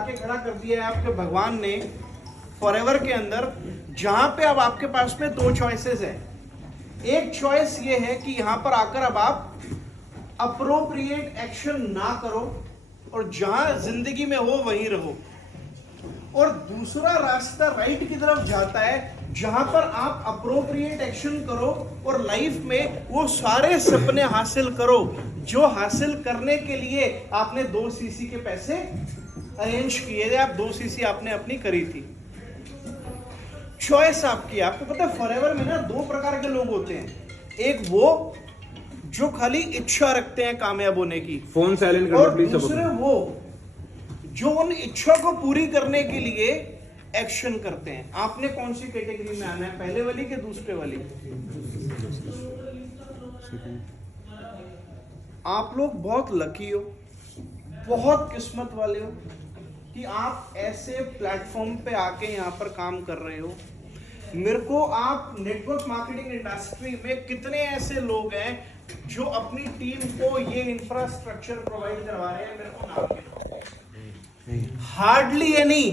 लाके खड़ा कर दिया है आपके भगवान ने फॉरएवर के अंदर, जहां पे अब आपके पास में दो चॉइसेस है। एक चॉइस ये है कि यहां पर आकर अब आप अप्रोप्रिएट एक्शन ना करो और जहां जिंदगी में हो वहीं रहो, और दूसरा रास्ता राइट की तरफ जाता है जहां पर आप अप्रोप्रिएट एक्शन करो और लाइफ में वो सारे सपने हासिल करो जो हासिल करने के लिए आपने 2 सीसी के पैसे अरेंज किए थे, आप 2 सीसी आपने अपनी करी थी। चॉइस आपकी है। आपको पता है फॉरएवर में ना 2 प्रकार के लोग होते हैं, एक वो जो खाली इच्छा रखते हैं कामयाब होने की, फोन साइलेंट और कर प्लीज। दूसरे वो जो उन इच्छा को पूरी करने के लिए एक्शन करते हैं। आपने कौन सी कैटेगरी में आना है, पहले वाली के दूसरे वाली? आप लोग बहुत लकी हो, बहुत किस्मत वाले हो कि आप ऐसे प्लेटफॉर्म पे आके यहाँ पर काम कर रहे हो। मेरे को आप नेटवर्क मार्केटिंग इंडस्ट्री में कितने ऐसे लोग हैं जो अपनी टीम को ये इंफ्रास्ट्रक्चर प्रोवाइड करवा रहे हैं, मेरे को नाम गिनो। Hardly any.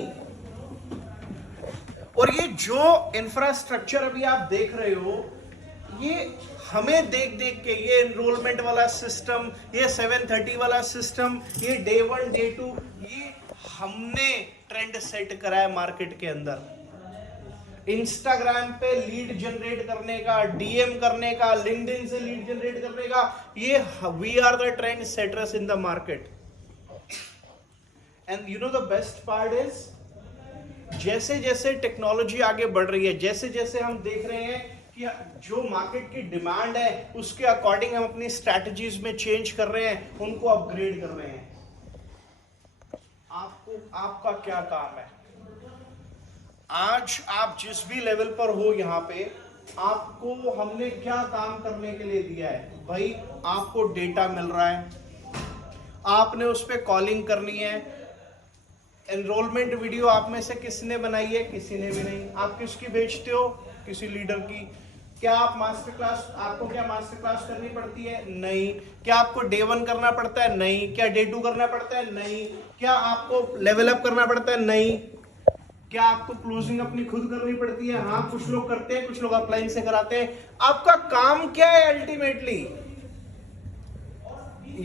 और ये जो इंफ्रास्ट्रक्चर अभी आप देख रहे हो, ये हमें देख देख के, ये एनरोलमेंट वाला सिस्टम, ये 730 वाला सिस्टम, ये डे 1 डे 2, ये हमने ट्रेंड सेट करा है मार्केट के अंदर। इंस्टाग्राम पे लीड जनरेट करने का, डीएम करने का, लिंक्डइन से लीड जनरेट करने का, ये we are the trend setters in the market. And you know the best part is, जैसे जैसे टेक्नोलॉजी आगे बढ़ रही है, जैसे जैसे हम देख रहे हैं कि जो मार्केट की डिमांड है उसके अकॉर्डिंग हम अपनी स्ट्रैटेजीज में चेंज कर रहे हैं, उनको अपग्रेड कर रहे हैं। आपका क्या काम है? आज आप जिस भी लेवल पर हो यहाँ पे, आपको हमने क्या काम करने के लिए दिया है? भाई आपको डेटा मिल रहा है, आपने उस पर कॉलिंग करनी है। एनरोलमेंट वीडियो आप में से किसने बनाई है? किसी ने भी नहीं। आप किसकी बेचते हो? किसी लीडर की। क्या आप मास्टर क्लास, आपको क्या मास्टर क्लास करनी पड़ती है? नहीं। क्या आपको डे 1 करना पड़ता है? नहीं। क्या डे 2 करना पड़ता है? नहीं। क्या आपको लेवल अप करना पड़ता है? नहीं। क्या आपको क्लोजिंग अपनी खुद करनी पड़ती है? हाँ, कुछ लोग करते हैं, कुछ लोग अपलाइन से कराते हैं। आपका काम क्या है अल्टीमेटली?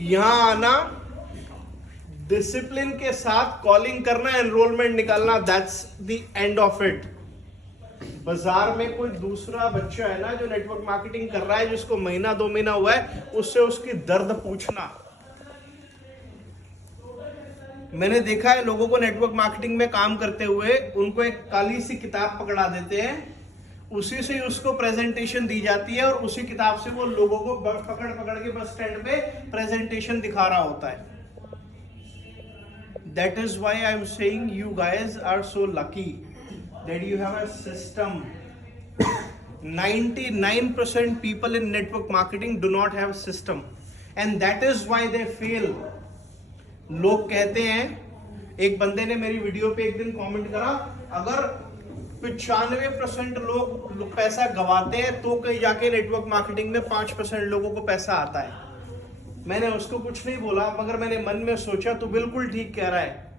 यहां आना, डिसिप्लिन के साथ कॉलिंग करना, एनरोलमेंट निकालना, that's the end of it. बाजार में कोई दूसरा बच्चा है ना जो नेटवर्क मार्केटिंग कर रहा है, जिसको महीना 2 महीना हुआ है, उससे उसकी दर्द पूछना। मैंने देखा है लोगों को नेटवर्क मार्केटिंग में काम करते हुए, उनको एक काली सी किताब पकड़ा देते हैं, उसी से उसको प्रेजेंटेशन दी जाती है और उसी किताब से वो लोगों को पकड़ पकड़ के बस स्टैंड पे प्रेजेंटेशन दिखा रहा होता है। That is why I am saying you guys are so lucky that you have a system. 99% people in network marketing do not have a system, and that is why they fail. लोग कहते हैं, एक बंदे ने मेरी video पे एक दिन कमेंट करा, अगर 95% लोग पैसा गवाते हैं तो कहीं जाके नेटवर्क मार्केटिंग में 5% लोगों को पैसा आता है। मैंने उसको कुछ नहीं बोला, मगर मैंने मन में सोचा तो बिल्कुल ठीक कह रहा है।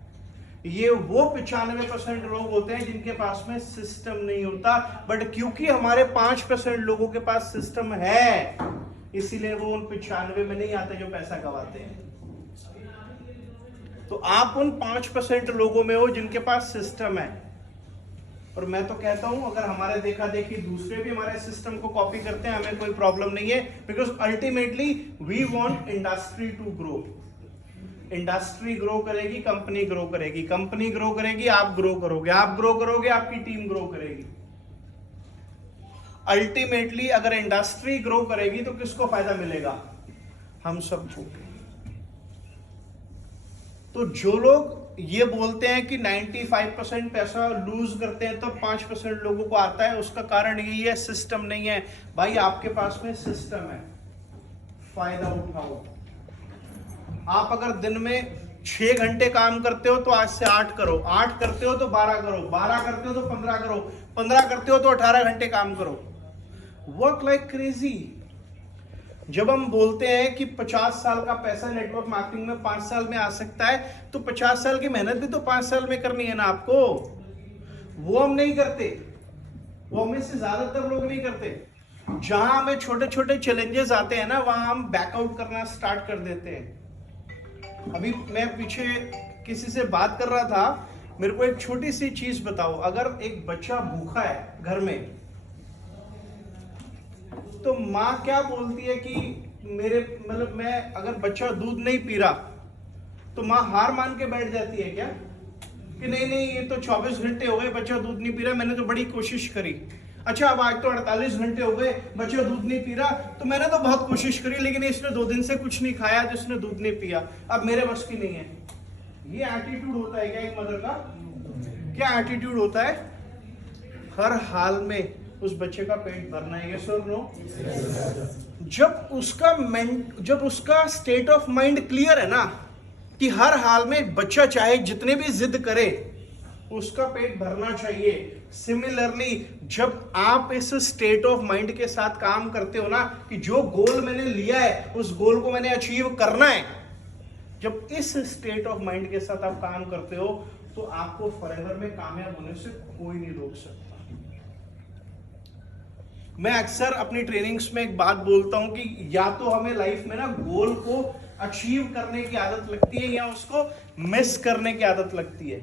ये वो 95% लोग होते हैं जिनके पास में सिस्टम नहीं होता, बट क्योंकि हमारे 5% लोगों के पास सिस्टम है, इसीलिए वो उन 95 में नहीं आते जो पैसा गवाते हैं। तो आप उन 5% लोगों में हो जिनके पास सिस्टम है। और मैं तो कहता हूं, अगर हमारे देखा देखी दूसरे भी हमारे सिस्टम को कॉपी करते हैं, हमें कोई प्रॉब्लम नहीं है, because ultimately we want industry to grow. Industry grow करेगी, कंपनी ग्रो करेगी, कंपनी ग्रो करेगी, आप ग्रो करोगे, आप ग्रो करोगे, आपकी टीम ग्रो करेगी। अल्टीमेटली अगर इंडस्ट्री ग्रो करेगी तो किसको फायदा मिलेगा? हम सबको। तो जो लोग ये बोलते हैं कि 95% पैसा लूज करते हैं तो 5% लोगों को आता है, उसका कारण यही है, सिस्टम नहीं है। भाई आपके पास में सिस्टम है, फायदा उठाओ। आप अगर दिन में 6 घंटे काम करते हो तो आज से 8 करो, 8 करते हो तो 12 करो, 12 करते हो तो 15 करो, 15 करते हो तो 18 घंटे काम करो। Work like crazy. जब हम बोलते हैं कि 50 साल का पैसा नेटवर्क मार्केटिंग में 5 साल में आ सकता है, तो 50 साल की मेहनत भी तो 5 साल में करनी है ना आपको। वो हम नहीं करते, वो हमें से ज्यादातर लोग नहीं करते। जहां हमें छोटे छोटे चैलेंजेस आते हैं ना, वहां हम बैकआउट करना स्टार्ट कर देते हैं। अभी मैं पीछे किसी से बात कर रहा था, मेरे को एक छोटी सी चीज बताओ, अगर एक बच्चा भूखा है घर में, तो माँ क्या बोलती है कि मेरे मतलब मैं अगर बच्चा दूध नहीं पी रहा, तो माँ हार मान के बैठ जाती है क्या कि नहीं नहीं ये तो 24 घंटे हो गए बच्चा दूध नहीं पी रहा, मैंने तो बड़ी कोशिश करी। अच्छा अब आज तो 48 घंटे हो गए बच्चा दूध नहीं पी रहा, तो मैंने तो बहुत कोशिश करी, लेकिन इसने 2 दिन से कुछ नहीं खाया तो इसने दूध नहीं पिया, अब मेरे बस की नहीं है। ये एटीट्यूड होता है क्या एक मदर का? क्या एटीट्यूड होता है? हर हाल में उस बच्चे का पेट भरना है, यस और नो? जब उसका स्टेट ऑफ माइंड क्लियर है ना कि हर हाल में बच्चा चाहे जितने भी जिद करे उसका पेट भरना चाहिए। सिमिलरली जब आप इस स्टेट ऑफ माइंड के साथ काम करते हो ना कि जो गोल मैंने लिया है उस गोल को मैंने अचीव करना है, जब इस स्टेट ऑफ माइंड के साथ आप काम करते हो तो आपको फॉरएवर में कामयाब होने से कोई नहीं रोक सकता। मैं अक्सर अपनी ट्रेनिंग्स में एक बात बोलता हूं कि या तो हमें लाइफ में ना गोल को अचीव करने की आदत लगती है या उसको मिस करने की आदत लगती है।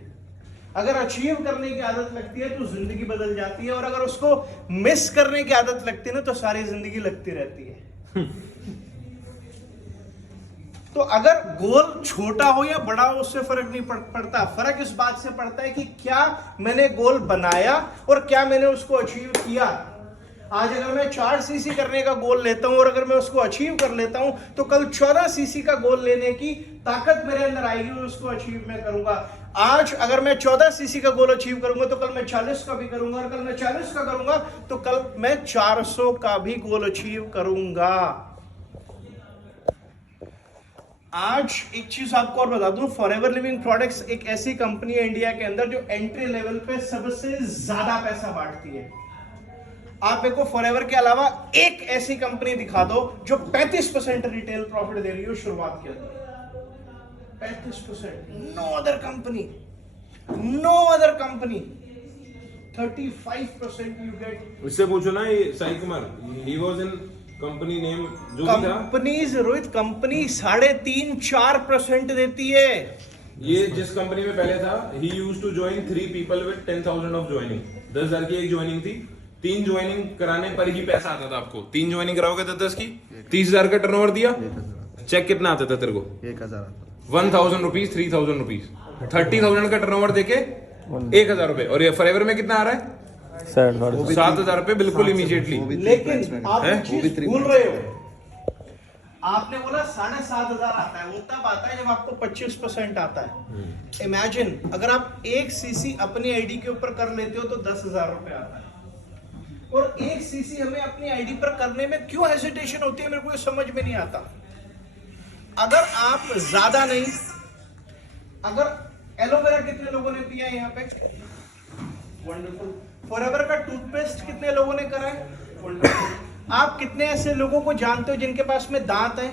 अगर अचीव करने की आदत लगती है तो जिंदगी बदल जाती है, और अगर उसको मिस करने की आदत लगती है ना तो सारी जिंदगी लगती रहती है। तो अगर गोल छोटा हो या बड़ा हो उससे फर्क नहीं पड़ता, फर्क इस बात से पड़ता है कि क्या मैंने गोल बनाया और क्या मैंने उसको अचीव किया। आज अगर मैं 4 सीसी करने का गोल लेता हूं और अगर मैं उसको अचीव कर लेता हूं तो कल 14 सीसी का गोल लेने की ताकत मेरे अंदर आएगी और उसको अचीव मैं करूंगा। आज अगर मैं 14 सीसी का गोल अचीव करूंगा तो कल मैं 40 का भी करूंगा, और कल मैं 40 का करूंगा तो कल मैं 400 का भी गोल अचीव करूंगा। आज एक चीज आपको और बता दूं, फॉरएवर लिविंग प्रोडक्ट्स एक ऐसी कंपनी है इंडिया के अंदर जो एंट्री लेवल पे सबसे ज्यादा पैसा बांटती है। आप मेरे को फॉरएवर के अलावा एक ऐसी कंपनी दिखा दो जो 35% रिटेल प्रॉफिट दे रही हो शुरुआत के अंदर। 35%, no other company, no other company. 35% you get. उससे पूछो ना ये Sai Kumar, he was in company name जो भी था। कंपनीज रोहित, कंपनी 3.5-4% देती है। ये जिस कंपनी में पहले था, he used to join 3 people with 10,000 of joining. 10,000 की एक ज्वाइनिंग थी, 3 ज्वाइनिंग कराने पर ही पैसा आता था आपको। 3 ज्वाइनिंग कराओगे तो 10 की 30,000 का टर्नओवर दिया। चेक कितना आता था तेरे को? 1,000। 1,000 रुपीज, 3,000 रुपीज, 30,000 का टर्नओवर देके 1,000 रुपए। और ये फॉरएवर में कितना आ रहा है? 7,000 रुपए बिल्कुल इमीडिएटली। लेकिन आप एक चीज भूल रहे हो, आपने बोला 7,500 आता है, वो तब आता है जब आपको 25% आता है। इमेजिन अगर आप 1 सीसी अपनी आईडी के ऊपर कर लेते हो तो 10,000 रुपए आता है। और 1 सीसी हमें अपनी आईडी पर करने में क्यों हेजिटेशन होती है, मेरे को ये समझ में नहीं आता। अगर आप ज्यादा नहीं, अगर एलोवेरा कितने लोगों ने पिया है यहाँ पे? वंडरफुल। फॉरएवर का टूथपेस्ट कितने लोगों ने करा है? वंडरफुल। आप कितने ऐसे लोगों को जानते हो जिनके पास में दांत है?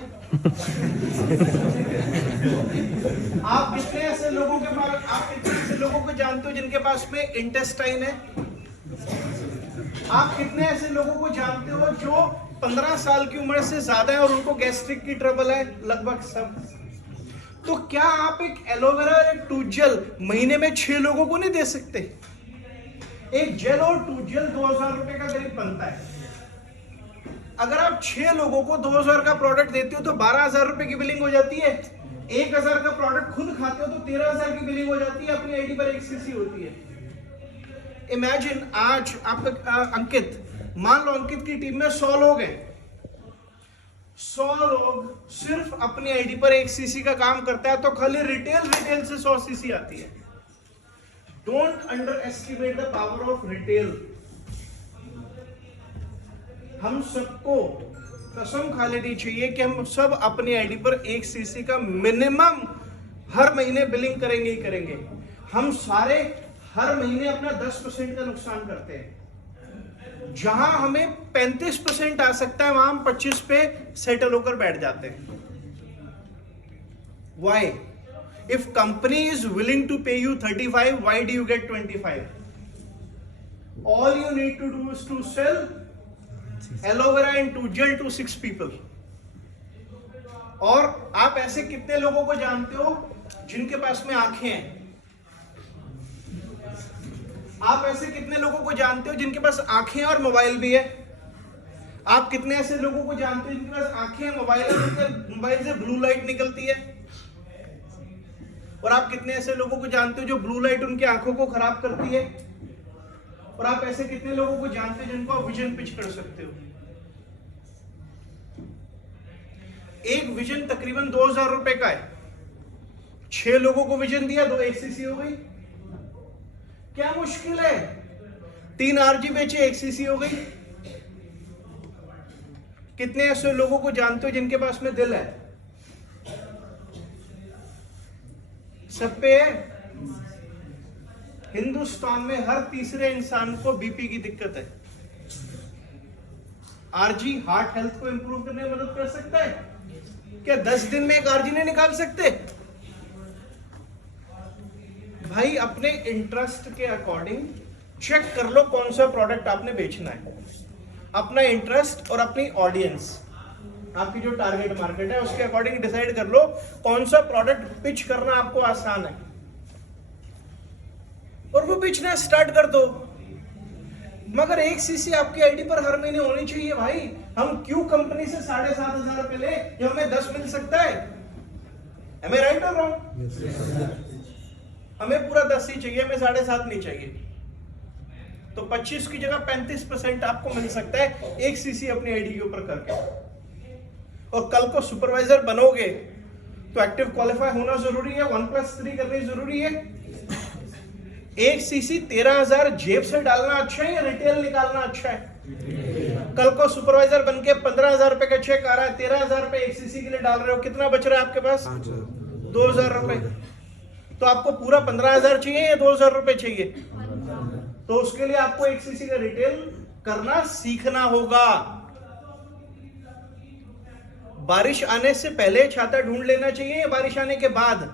आप कितने ऐसे लोगों को जानते हो जिनके पास में इंटेस्टाइन है? आप कितने ऐसे लोगों को जानते हो जो 15 साल की उम्र से ज्यादा है और उनको गैस्ट्रिक की ट्रबल है? लगभग सब। तो क्या आप एक एलोवेरा और एक टूथ जेल महीने में 6 लोगों को नहीं दे सकते? एक जेल और टूथ जेल 2,000 रुपए का करीब बनता है। अगर आप 6 लोगों को 2,000 का प्रोडक्ट देते हो तो 12,000 रुपए की बिलिंग हो जाती है। 1,000 का प्रोडक्ट खुद खाते हो तो 13,000 की बिलिंग हो जाती है। अपनी आईडी पर 1 सीसी होती है। इमेजिन आज आपका अंकित, मान लो अंकित की टीम में 100 लोग हैं, 100 लोग सिर्फ अपनी आईडी पर 1 सीसी का काम करता है तो खाली रिटेल से 100 सीसी आती है। Don't under estimate the power of retail. हम सबको कसम खा लेनी चाहिए कि हम सब अपनी आईडी पर 1 सीसी का मिनिमम हर महीने बिलिंग करेंगे ही करेंगे। हम सारे हर महीने अपना 10% का नुकसान करते हैं। जहां हमें 35% आ सकता है, वहां हम 25 पे सेटल होकर बैठ जाते हैं। Why? If company is willing to pay you 35, why do you get 25? All you need to do is to sell aloe vera and Toujel to 6 people. और आप ऐसे कितने लोगों को जानते हो जिनके पास में आंखें हैं? आप ऐसे कितने लोगों को जानते हो जिनके पास आंखें और मोबाइल भी है? आप कितने ऐसे लोगों को जानते हो जिनके पास आंखें हैं, मोबाइल है, मोबाइल से ब्लू लाइट निकलती है? और आप कितने ऐसे लोगों को जानते हो जो ब्लू लाइट उनकी आंखों को खराब करती है? और आप ऐसे कितने लोगों को जानते हो जिनको आप विजन पिच कर सकते हो? एक विजन तकरीबन 2000 रुपए का है। 6 लोगों को विजन दिया, 2 एक्ससीसी हो गई। क्या मुश्किल है? 3 आरजी बेचे, 1 सीसी हो गई। कितने ऐसे लोगों को जानते हो जिनके पास में दिल है? सब पे है। हिंदुस्तान में हर तीसरे इंसान को बीपी की दिक्कत है। आरजी हार्ट हेल्थ को इंप्रूव करने में मदद कर सकता है क्या? 10 दिन में एक आरजी नहीं निकाल सकते? भाई अपने इंटरेस्ट के अकॉर्डिंग चेक कर लो कौन सा प्रोडक्ट आपने बेचना है। अपना इंटरेस्ट और अपनी ऑडियंस, आपकी जो टारगेट मार्केट है, उसके अकॉर्डिंग डिसाइड कर लो कौन सा प्रोडक्ट पिच करना आपको आसान है और वो बेचना स्टार्ट कर दो। मगर 1 सीसी आपकी आईडी पर हर महीने होनी चाहिए। भाई हम क्यों कंपनी से 7,500 रुपए ले जो हमें 10 मिल सकता है? Am I right or wrong? हमें पूरा 10 ही चाहिए, हमें 7.5 नहीं चाहिए। तो 25 की जगह 35% आपको मिल सकता है 1 सीसी अपनी आईडी के ऊपर करके। और कल को सुपरवाइजर बनोगे तो एक्टिव क्वालिफाई होना जरूरी है, 1+3 करनी जरूरी है। 1 सीसी 13,000 जेब से डालना अच्छा है या रिटेल निकालना अच्छा है? कल को सुपरवाइजर बनके 15,000 रुपए का चेक आ रहा है, 13,000 रुपए 1 सीसी के लिए डाल रहे हो, कितना बच रहा है आपके पास? 2,000 रुपए। तो आपको पूरा 15,000 चाहिए या 2,000 रुपए चाहिए? तो उसके लिए आपको 1 सीसी का रिटेल करना सीखना होगा। बारिश आने से पहले छाता ढूंढ लेना चाहिए या बारिश आने के बाद?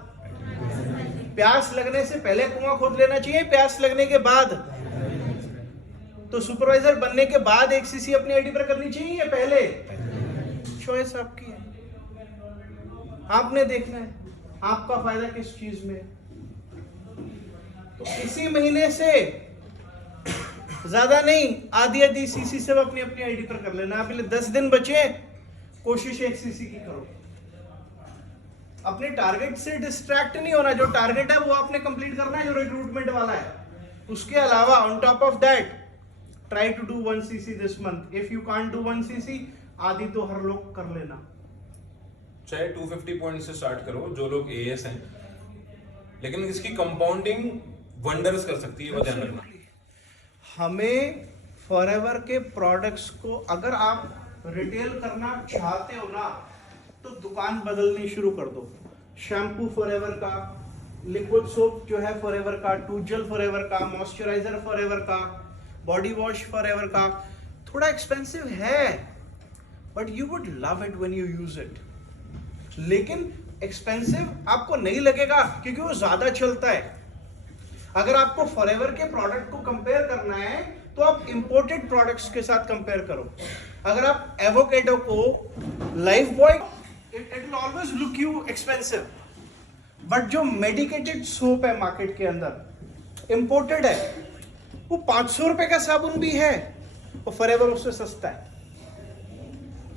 प्यास लगने से पहले कुआं खोद लेना चाहिए, प्यास लगने के बाद? तो सुपरवाइजर बनने के बाद 1 सीसी अपनी आईडी पर करनी चाहिए या पहले? चॉइस आपकी है, आपने देखना है आपका फायदा किस चीज में। तो इसी महीने से ज्यादा नहीं, आधी सीसी सब अपनी अपनी आईडी पर कर लेना। आप 10 दिन बचे, कोशिश 1 सीसी की करो। अपने टारगेट से डिस्ट्रैक्ट नहीं होना। जो टारगेट है वो आपने कंप्लीट करना है, जो रिक्रूटमेंट वाला है। उसके अलावा on top of that try to do 1 CC this month. If you can't do 1 CC, आधी तो हर लोग कर लेना। चाहे 250 पॉइंट से स्टार्ट करो जो लोग एएस हैं, लेकिन इसकी कंपाउंडिंग वंडर्स कर सकती है, वो ध्यान रखना। हमें फॉरएवर के प्रोडक्ट्स को अगर आप रिटेल करना चाहते हो ना, तो दुकान बदलनी शुरू कर दो। शैम्पू फॉरएवर का, लिक्विड सोप जो है फॉरएवर का, टूजल फॉरएवर का, मॉइस्चराइजर फॉरएवर का, बॉडी वॉश फॉरएवर का। थोड़ा एक्सपेंसिव है but you would love it when you use it. लेकिन एक्सपेंसिव आपको नहीं लगेगा क्योंकि वो ज्यादा चलता है। अगर आपको फॉरएवर के प्रोडक्ट को कंपेयर करना है तो आप इंपोर्टेड प्रोडक्ट्स के साथ कंपेयर करो। अगर आप एवोकेडो को, life boy, it will always look you expensive, but जो मेडिकेटेड सोप है मार्केट के अंदर इंपोर्टेड है, वो 500 रुपए का साबुन भी है और फॉरएवर उससे सस्ता है।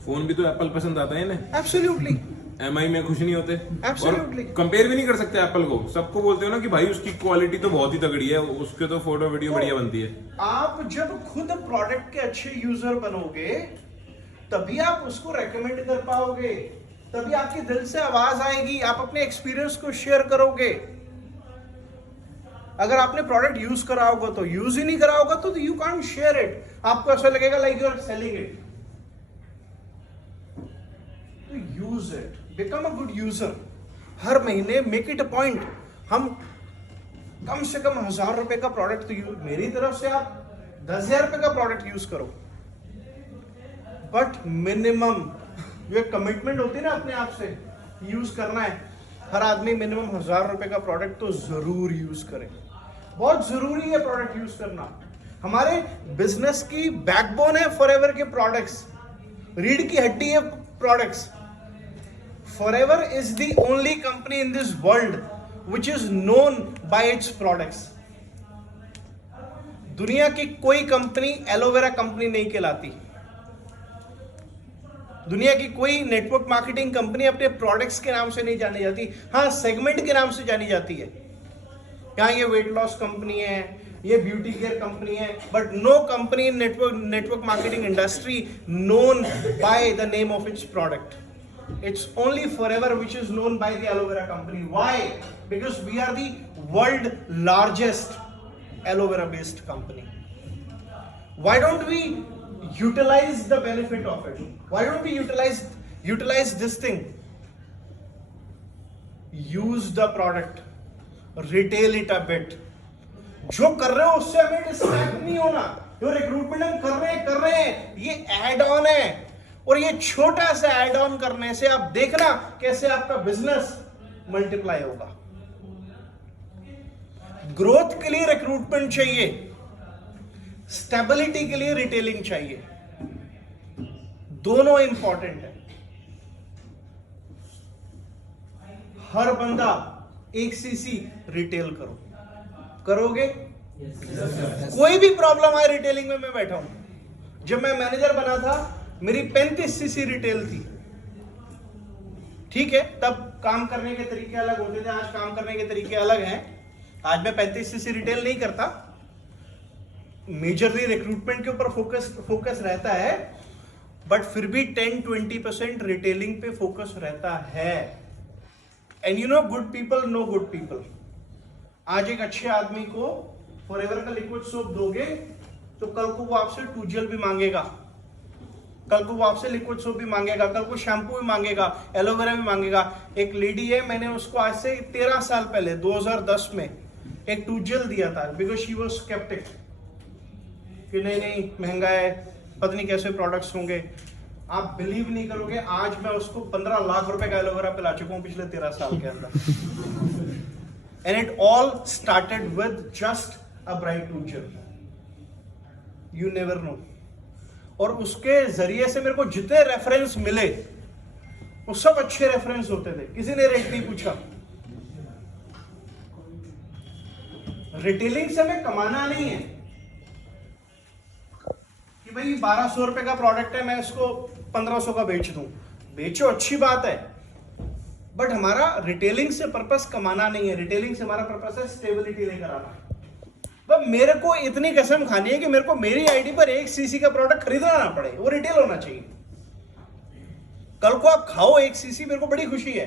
फोन भी तो एप्पल पसंद आता है इन्हें। एब्सोल्युटली। एमआई में खुश नहीं होते। Absolutely. और कंपेयर भी नहीं कर सकते एप्पल को। सबको बोलते हो ना कि भाई उसकी क्वालिटी तो बहुत ही तगड़ी है, उसके तो फोटो वीडियो बढ़िया बनती है। आप जब खुद प्रोडक्ट के अच्छे यूजर बनोगे तभी आप उसको रेकमेंड कर पाओगे, तभी आपके दिल से आवाज आएगी, आप अपने एक्सपीरियंस को शेयर करोगे। अगर आपने प्रोडक्ट यूज करा होगा तो, यूज ही नहीं करा होगा तो यू कांट शेयर इट। आपको ऐसा लगेगा like you are selling it. Use it, become a good user. हर महीने मेक इट अ पॉइंट, हम कम से कम 1000 रुपए का प्रोडक्ट तो यूज, मेरी तरफ से आप 10,000 रुपए का प्रोडक्ट यूज करो, बट मिनिमम जो कमिटमेंट होती है ना अपने आप से यूज करना है, हर आदमी मिनिमम 1,000 रुपए का प्रोडक्ट तो जरूर यूज करे। बहुत जरूरी है प्रोडक्ट यूज करना। हमारे बिजनेस की बैकबोन है फॉरएवर के प्रोडक्ट्स, रीढ़ की हड्डी है products. Forever is the only company in this world which is known by its products. दुनिया की कोई कंपनी एलोवेरा कंपनी नहीं कहलाती। दुनिया की कोई नेटवर्क मार्केटिंग कंपनी अपने प्रोडक्ट्स के नाम से नहीं जानी जाती। हाँ, सेगमेंट के नाम से जानी जाती है। यहाँ ये वेट लॉस कंपनी है, ये ब्यूटी केयर कंपनी है, but no company in network marketing industry known by the name of its product. It's only Forever which is known by the aloe vera company. Why? Because we are the world largest aloe vera based company. Why don't we utilize the benefit of it? Why don't we utilize this thing? Use the product, retail it a bit. जो कर रहे हो उससे हमें distract नहीं होना। जो recruitment हम कर रहे हैं ये एड ऑन है, और ये छोटा सा एड ऑन करने से आप देखना कैसे आपका बिजनेस मल्टीप्लाई होगा। ग्रोथ के लिए रिक्रूटमेंट चाहिए, स्टेबिलिटी के लिए रिटेलिंग चाहिए, दोनों इंपॉर्टेंट है। हर बंदा 1 सीसी रिटेल करो, करोगे? कोई भी प्रॉब्लम आए रिटेलिंग में, मैं बैठा हूं। जब मैं मैनेजर बना था मेरी 35 सीसी रिटेल थी, ठीक है, तब काम करने के तरीके अलग होते थे, आज काम करने के तरीके अलग हैं। आज मैं 35 सीसी रिटेल नहीं करता, मेजरली रिक्रूटमेंट के ऊपर फोकस रहता है, बट फिर भी 10-20% रिटेलिंग पे फोकस रहता है। And you no, good people know good people. आज एक अच्छे आदमी को फॉरएवर का लिक्विड सोप दोगे तो कल को वो आपसे टूजल भी मांगेगा, कल को वो आपसे लिक्विड सोप भी मांगेगा, कल को शैम्पू भी मांगेगा, एलोवेरा भी मांगेगा। एक लेडी है, मैंने उसको आज से 13 साल पहले 2010 में एक टूजल दिया था, बिकॉज शी वाज स्केप्टिक कि नहीं महंगा है, पता नहीं कैसे प्रोडक्ट्स होंगे। आप बिलीव नहीं करोगे, आज मैं उसको 15 लाख रुपए का एलोवेरा पिला चुका हूं पिछले 13 साल के अंदर। And it all started with just a bright tousle, you never know. और उसके जरिए से मेरे को जितने रेफरेंस मिले वो सब अच्छे रेफरेंस होते थे, किसी ने रेट नहीं पूछा। रिटेलिंग से हमें कमाना नहीं है कि भाई 1200 रुपए का प्रोडक्ट है, मैं इसको 1500 का बेच दूं। बेचो, अच्छी बात है, बट हमारा रिटेलिंग से पर्पस कमाना नहीं है। रिटेलिंग से हमारा पर्पस है स्टेबिलिटी लेकर आना। मेरे को इतनी कसम खानी है कि मेरे को मेरी आईडी पर 1 सीसी का प्रोडक्ट खरीदना ना पड़े, वो रिटेल होना चाहिए। कल को आप खाओ 1 सीसी, मेरे को बड़ी खुशी है,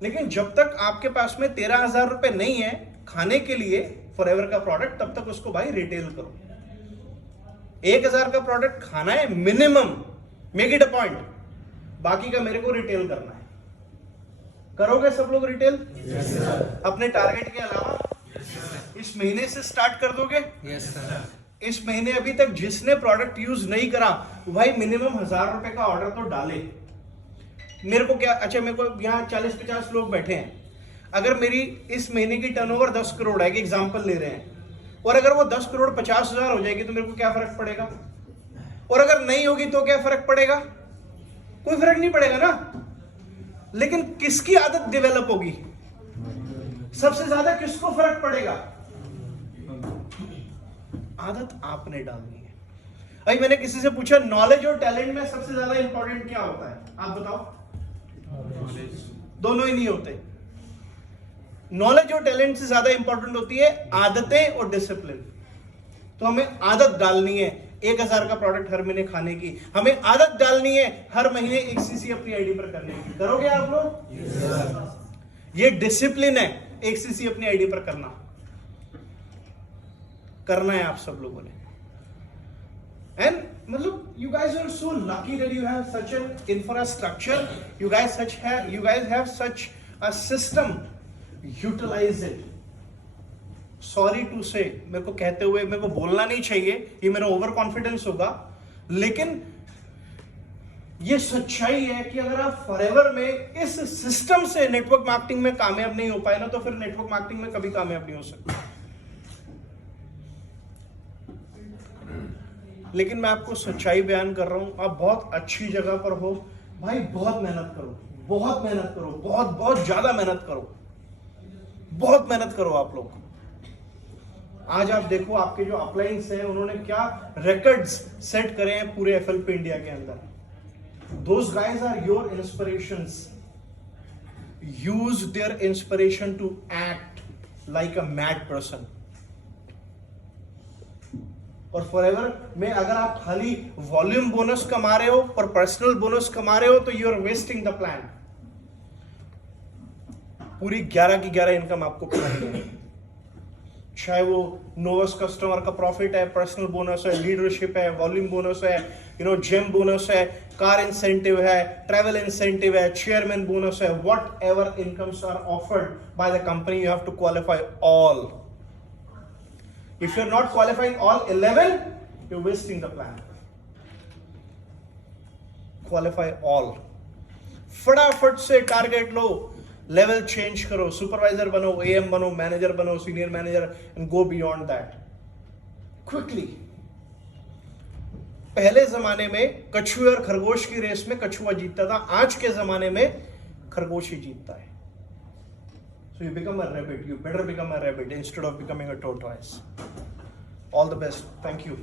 लेकिन जब तक आपके पास में 13,000 रुपए नहीं है खाने के लिए फॉरएवर का प्रोडक्ट, तब तक उसको भाई रिटेल करो। 1,000 का प्रोडक्ट खाना है minimum, make it a point, बाकी का मेरे को रिटेल करना है। करोगे सब लोग रिटेल? yes, अपने टारगेट के अलावा? yes, इस महीने से स्टार्ट कर दोगे? yes, इस महीने अभी तक जिसने प्रोडक्ट यूज नहीं करा भाई मिनिमम 1,000 रुपए का ऑर्डर तो डाले। मेरे को क्या, अच्छा मेरे को यहाँ 40-50 लोग बैठे हैं, अगर मेरी इस महीने की टर्नओवर 10 करोड़ है, एग्जाम्पल ले रहे हैं, और अगर वो 10 करोड़ 50,000 हो जाएगी तो मेरे को क्या फर्क पड़ेगा? और अगर नहीं होगी तो क्या फर्क पड़ेगा? कोई फर्क नहीं पड़ेगा ना। लेकिन किसकी आदत डेवलप होगी? सबसे ज्यादा किसको फर्क पड़ेगा? आदत आपने डालनी है। अभी मैंने किसी से पूछा नॉलेज और टैलेंट में सबसे ज्यादा इंपॉर्टेंट क्या होता है, आप बताओ? दोनों ही नहीं होते। नॉलेज और टैलेंट से ज्यादा इंपॉर्टेंट होती है आदतें और डिसिप्लिन। तो हमें आदत डालनी है 1,000 का प्रोडक्ट हर महीने खाने की, हमें आदत डालनी है हर महीने 1 सीसी अपनी आईडी पर करने की। करोगे आप लोग? yes, ये डिसिप्लिन है, 1 सीसी अपनी आईडी पर करना है आप सब लोगों ने। एंड मतलब you guys are so lucky that you have such an infrastructure, you guys have such a system, utilize it. Sorry to say, मेरे को कहते हुए मेरे को बोलना नहीं चाहिए, ये मेरा ओवर कॉन्फिडेंस होगा, लेकिन ये सच्चाई है कि अगर आप फॉरएवर में इस सिस्टम से नेटवर्क मार्केटिंग में कामयाब नहीं हो पाए ना, तो फिर नेटवर्क मार्केटिंग में कभी कामयाब नहीं हो सकते। लेकिन मैं आपको सच्चाई बयान कर रहा हूं, आप बहुत अच्छी जगह पर हो भाई, बहुत मेहनत करो, बहुत मेहनत करो, बहुत बहुत ज्यादा मेहनत करो, बहुत मेहनत करो आप लोग। आज आप देखो आपके जो अपलाइंस हैं उन्होंने क्या रिकॉर्ड्स सेट करे हैं पूरे एफएलपी इंडिया के अंदर। Those guys are your inspirations. Use their inspiration to act like a mad person. और फॉरएवर में अगर आप खाली वॉल्यूम बोनस कमा रहे हो और पर्सनल बोनस कमा रहे हो तो you are wasting the plan. पूरी 11 की 11 इनकम आपको करनी है, चाहे वो नोवस कस्टमर का प्रॉफिट है, पर्सनल बोनस है, लीडरशिप है, वॉल्यूम बोनस है, जेम बोनस है, कार इंसेंटिव है, ट्रैवल इंसेंटिव है, चेयरमैन बोनस है, whatever incomes are offered by the company, you have to qualify all. If you are not qualifying all 11, you are wasting the plan. Qualify all, फटाफट से target लो, level change करो, supervisor बनो, AM बनो, manager बनो, senior manager, and go beyond that quickly. पहले जमाने में कछुए और खरगोश की रेस में कछुआ जीतता था, आज के जमाने में खरगोश ही जीतता है। So you become a rabbit, you better become a rabbit instead of becoming a tortoise. All the best, thank you.